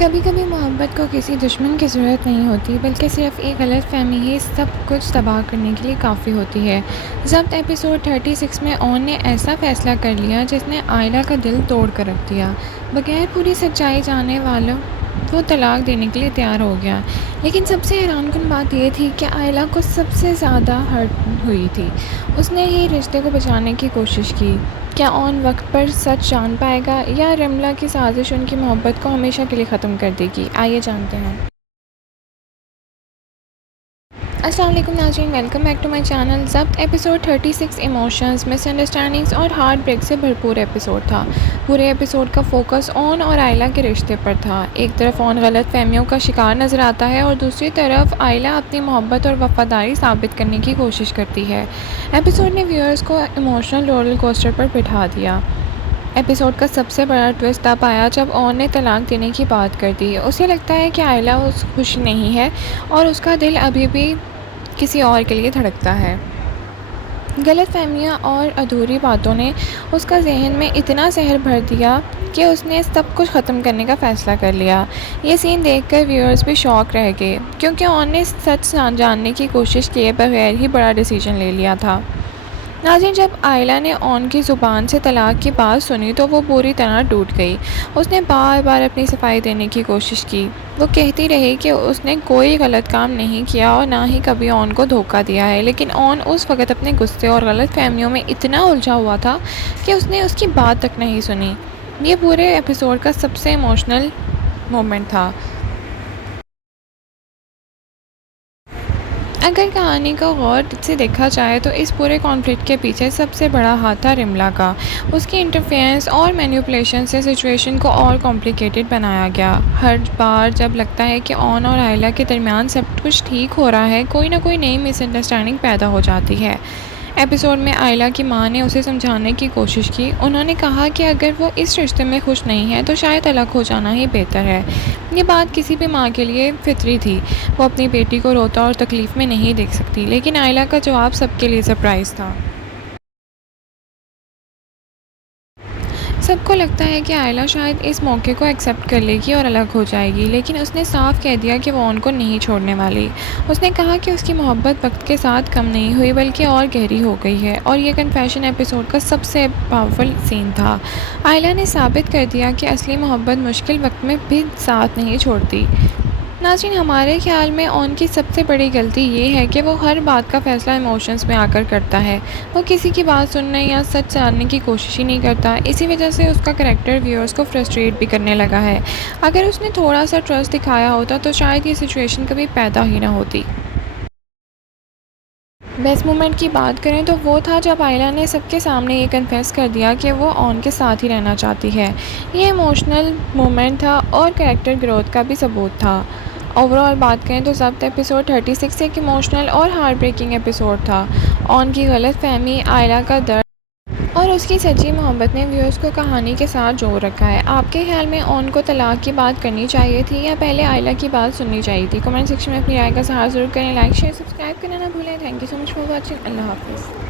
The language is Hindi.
कभी कभी मोहब्बत को किसी दुश्मन की ज़रूरत नहीं होती, बल्कि सिर्फ एक गलतफ़हमी ही सब कुछ तबाह करने के लिए काफ़ी होती है। ज़ब्त एपिसोड 36 में ओन ने ऐसा फ़ैसला कर लिया जिसने आयला का दिल तोड़ कर रख दिया। बगैर पूरी सच्चाई जाने वालों वो तलाक देने के लिए तैयार हो गया। लेकिन सबसे हैरानकुन बात यह थी कि आयला को सबसे ज़्यादा हर्ट हुई थी। उसने ही रिश्ते को बचाने की कोशिश की। क्या ओन वक्त पर सच जान पाएगा, या रमला की साजिश उनकी मोहब्बत को हमेशा के लिए ख़त्म कर देगी? आइए जानते हैं। अस्सलाम वालेकुम नाज़रीन, welcome back to my channel. Zabt episode 36 emotions, misunderstandings और हार्ट ब्रेक से भरपूर एपिसोड था। पूरे एपिसोड का फोकस ओन और आयला के रिश्ते पर था। एक तरफ ओन गलत फहमियों का शिकार नज़र आता है और दूसरी तरफ आयला अपनी मोहब्बत और वफ़ादारी साबित करने की कोशिश करती है। एपिसोड ने व्यूअर्स को इमोशनल रोलर कोस्टर पर बिठा दिया। एपिसोड का सबसे बड़ा ट्विस्ट तब आया जब ओन ने तलाक देने की बात कर दी। उसे लगता है कि आयला उस खुश नहीं है और उसका दिल अभी भी किसी और के लिए धड़कता है। गलतफहमियाँ और अधूरी बातों ने उसका जहन में इतना जहर भर दिया कि उसने सब कुछ ख़त्म करने का फ़ैसला कर लिया। ये सीन देखकर व्यूअर्स भी शॉक रह गए, क्योंकि ओन ने सच जानने की कोशिश किए बगैर ही बड़ा डिसीजन ले लिया था। नाज़रीन, जब आयला ने ओन की ज़ुबान से तलाक की बात सुनी तो वो पूरी तरह टूट गई। उसने बार बार अपनी सफाई देने की कोशिश की। वो कहती रही कि उसने कोई गलत काम नहीं किया और ना ही कभी ओन को धोखा दिया है, लेकिन ओन उस वक़्त अपने गुस्से और गलत फहमियों में इतना उलझा हुआ था कि उसने उसकी बात तक नहीं सुनी। ये पूरे एपिसोड का सबसे इमोशनल मोमेंट था। अगर कहानी को गौर से देखा जाए तो इस पूरे कॉन्फ्लिक्ट के पीछे सबसे बड़ा हाथ था रिमला का। उसकी इंटरफेरेंस और मैनिपुलेशन से सिचुएशन को और कॉम्प्लिकेटेड बनाया गया। हर बार जब लगता है कि ओन और आयला के दरमियान सब कुछ ठीक हो रहा है, कोई ना कोई नई मिसअंडरस्टैंडिंग पैदा हो जाती है। एपिसोड में आयला की मां ने उसे समझाने की कोशिश की। उन्होंने कहा कि अगर वो इस रिश्ते में खुश नहीं है तो शायद अलग हो जाना ही बेहतर है। ये बात किसी भी मां के लिए फितरी थी। वो अपनी बेटी को रोता और तकलीफ़ में नहीं देख सकती, लेकिन आयला का जवाब सबके लिए सरप्राइज़ था। सबको लगता है कि आयला शायद इस मौके को एक्सेप्ट कर लेगी और अलग हो जाएगी, लेकिन उसने साफ कह दिया कि वो उनको नहीं छोड़ने वाली। उसने कहा कि उसकी मोहब्बत वक्त के साथ कम नहीं हुई, बल्कि और गहरी हो गई है, और ये कन्फेशन एपिसोड का सबसे पावरफुल सीन था। आयला ने साबित कर दिया कि असली मोहब्बत मुश्किल वक्त में भी साथ नहीं छोड़ती। नाज़रीन, हमारे ख़्याल में ओन की सबसे बड़ी गलती ये है कि वो हर बात का फ़ैसला इमोशंस में आकर करता है। वो किसी की बात सुनने या सच जानने की कोशिश ही नहीं करता। इसी वजह से उसका करैक्टर व्यूअर्स को फ्रस्ट्रेट भी करने लगा है। अगर उसने थोड़ा सा ट्रस्ट दिखाया होता तो शायद ये सिचुएशन कभी पैदा ही ना होती। बेस्ट मोमेंट की बात करें तो वो था जब आयला ने सबके सामने ये कन्फेस कर दिया कि वो ओन के साथ ही रहना चाहती है। ये इमोशनल मोमेंट था और कैरेक्टर ग्रोथ का भी सबूत था। ओवरऑल बात करें तो ज़ब्त एपिसोड 36 एक इमोशनल और हार्ट ब्रेकिंग एपिसोड था। ओन की गलत फहमी, आयला का दर्द और उसकी सच्ची मोहब्बत ने व्यूअर्स को कहानी के साथ जोड़ रखा है। आपके ख्याल में ओन को तलाक की बात करनी चाहिए थी, या पहले आयला की बात सुननी चाहिए थी? कमेंट सेक्शन में अपनी राय का सहारा ज़रूर करें। लाइक शेयर सब्सक्राइब करना ना भूलें। Thank you so much for watching. अल्लाह हाफिज़।